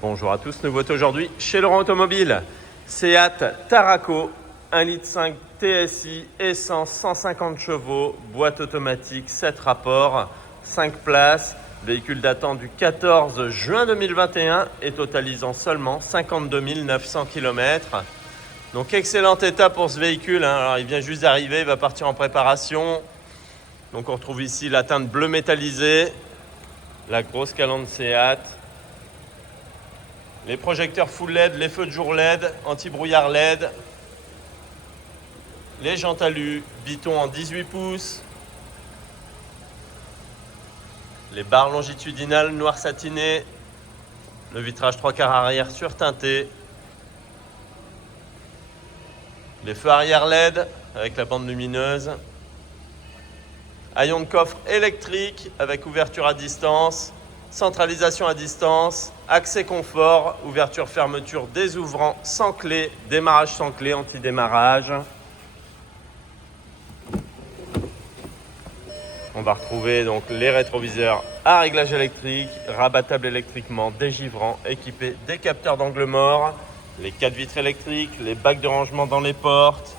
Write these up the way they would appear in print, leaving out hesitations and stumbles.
Bonjour à tous, nouveauté aujourd'hui chez Laurent Automobile. Seat Tarraco, 1,5 litre TSI, essence, 150 chevaux, boîte automatique, 7 rapports, 5 places. Véhicule datant du 14 juin 2021 et totalisant seulement 52 900 km. Donc excellent état pour ce véhicule. Alors, il vient juste d'arriver, il va partir en préparation. Donc on retrouve ici la teinte bleu métallisée, la grosse calandre Seat. Les projecteurs full LED, les feux de jour LED, anti-brouillard LED, les jantes alu, Biton en 18 pouces, les barres longitudinales noir satiné, le vitrage 3/4 arrière surteinté, les feux arrière LED avec la bande lumineuse, haillons de coffre électrique avec ouverture à distance, centralisation à distance, accès confort, ouverture-fermeture désouvrant sans clé, démarrage sans clé, anti-démarrage. On va retrouver donc les rétroviseurs à réglage électrique, rabattables électriquement, dégivrants, équipés des capteurs d'angle mort, les 4 vitres électriques, les bacs de rangement dans les portes,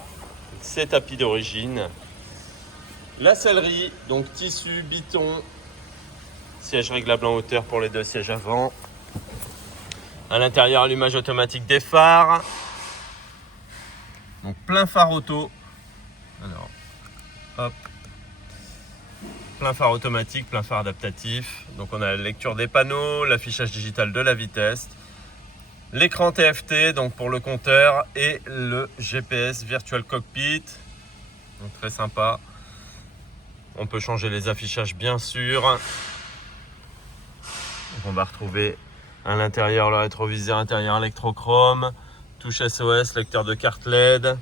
ces tapis d'origine, la sellerie, donc tissu, Biton, siège réglable en hauteur pour les 2 sièges avant. À l'intérieur, allumage automatique des phares. Donc plein phare auto. Alors, hop. Plein phare automatique, plein phare adaptatif. Donc on a la lecture des panneaux, l'affichage digital de la vitesse, l'écran TFT donc pour le compteur et le GPS Virtual Cockpit. Donc très sympa. On peut changer les affichages bien sûr. On va retrouver à l'intérieur le rétroviseur intérieur électrochrome, touche SOS, lecteur de carte LED.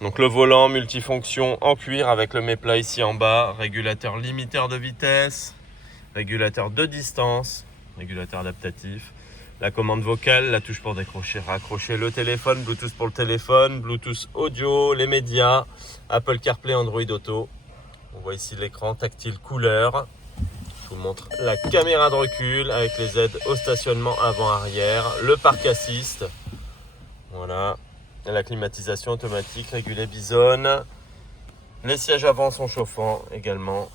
Donc le volant multifonction en cuir avec le mets-plat ici en bas, régulateur limiteur de vitesse, régulateur de distance, régulateur adaptatif, la commande vocale, la touche pour décrocher, raccrocher le téléphone, Bluetooth pour le téléphone, Bluetooth audio, les médias, Apple CarPlay, Android Auto. On voit ici l'écran tactile couleur. Je vous montre la caméra de recul avec les aides au stationnement avant-arrière, le parc assist, voilà, la climatisation automatique régulée Bison, les sièges avant sont chauffants également,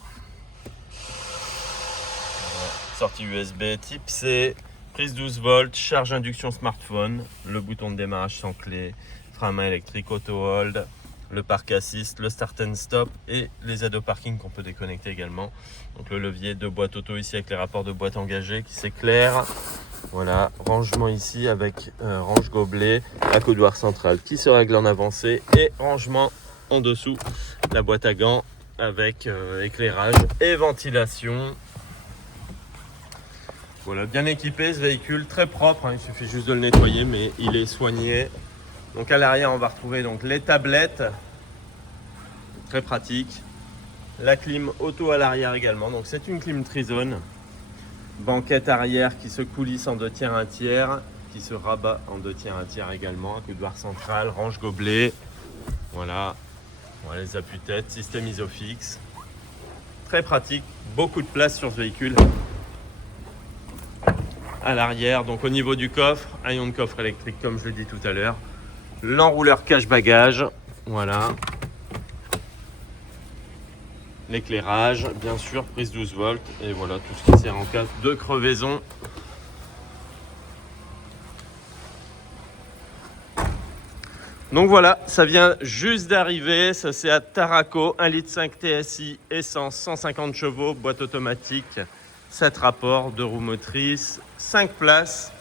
voilà. Sortie USB type C, prise 12 volts, charge induction smartphone, le bouton de démarrage sans clé, frein à main électrique auto hold, le parc assist, le start and stop et les aides au parking qu'on peut déconnecter également. Donc le levier de boîte auto ici avec les rapports de boîte engagés qui s'éclairent. Voilà, rangement ici avec range gobelet, accoudoir central qui se règle en avancée et rangement en dessous, la boîte à gants avec éclairage et ventilation. Voilà, bien équipé ce véhicule, très propre, hein, il suffit juste de le nettoyer mais il est soigné. Donc à l'arrière, on va retrouver donc les tablettes, très pratique. La clim auto à l'arrière également, donc c'est une clim trizone. Banquette arrière qui se coulisse en 2 tiers 1 tiers, qui se rabat en 2 tiers 1 tiers également. Accoudoir central, range gobelet. Voilà, les appuis-têtes, système Isofix. Très pratique, beaucoup de place sur ce véhicule. À l'arrière, donc au niveau du coffre, haillon de coffre électrique comme je l'ai dit tout à l'heure. L'enrouleur cache-bagages, voilà. L'éclairage, bien sûr, prise 12 volts et voilà tout ce qui sert en cas de crevaison. Donc voilà, ça vient juste d'arriver, ça c'est à Tarraco, 1,5 litre TSI, essence, 150 chevaux, boîte automatique, 7 rapports, 2 roues motrices, 5 places.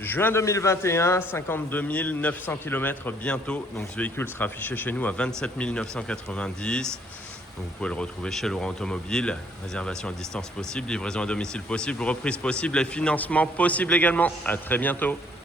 Juin 2021, 52 900 km bientôt. Donc ce véhicule sera affiché chez nous à 27 990. Donc vous pouvez le retrouver chez Laurent Automobile. Réservation à distance possible, livraison à domicile possible, reprise possible et financement possible également. À très bientôt.